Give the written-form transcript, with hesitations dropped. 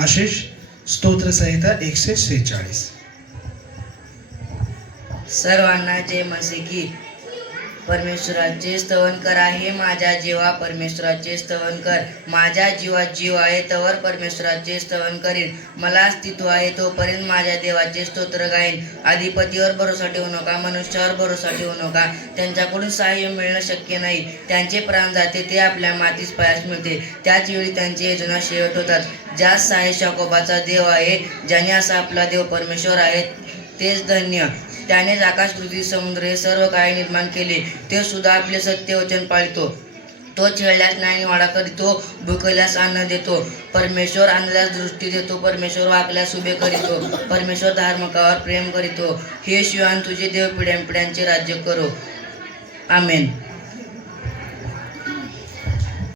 आशिष स्तोत्रसंहिता 146. सर्वांना जय मसीह की. परमेश्वराचे स्तवन करा हे माझ्या जीवा, परमेश्वराचे स्तवन कर. माझ्या जीवात जीव आहे तवर परमेश्वराचे स्तवन करीन. मला अस्तित्व आहे तोपर्यंत माझ्या देवाचे स्तोत्र गाईन. अधिपतीवर भरोसा ठेवू नका, मनुष्यावर भरोसा ठेवू नका. त्यांच्याकडून सहाय्य मिळणं शक्य नाही. त्यांचे प्राण जाते ते आपल्या मातीस पायास मिळते. त्याच वेळी त्यांचे योजना शेवट होतात. ज्यास सहाय्य याकोबाचा देव आहे, ज्याने असा आपला देव परमेश्वर आहे, तेच धन्य. त्यानेच आकाश, पृथ्वी, समुद्र हे सर्व काही निर्माण केले. ते सुद्धा आपले सत्य वचन पाळतो. तो छळल्यास न्याय वाडा करीतो, भुकेल्यास अन्न देतो. परमेश्वर आणल्यास दृष्टी देतो, परमेश्वर वाकल्यास उभे करीतो. परमेश्वर धार्मिकावर प्रेम करितो. हे शिवान तुझे देव पिढ्यानपिढ्यांचे राज्य करो. आमेन.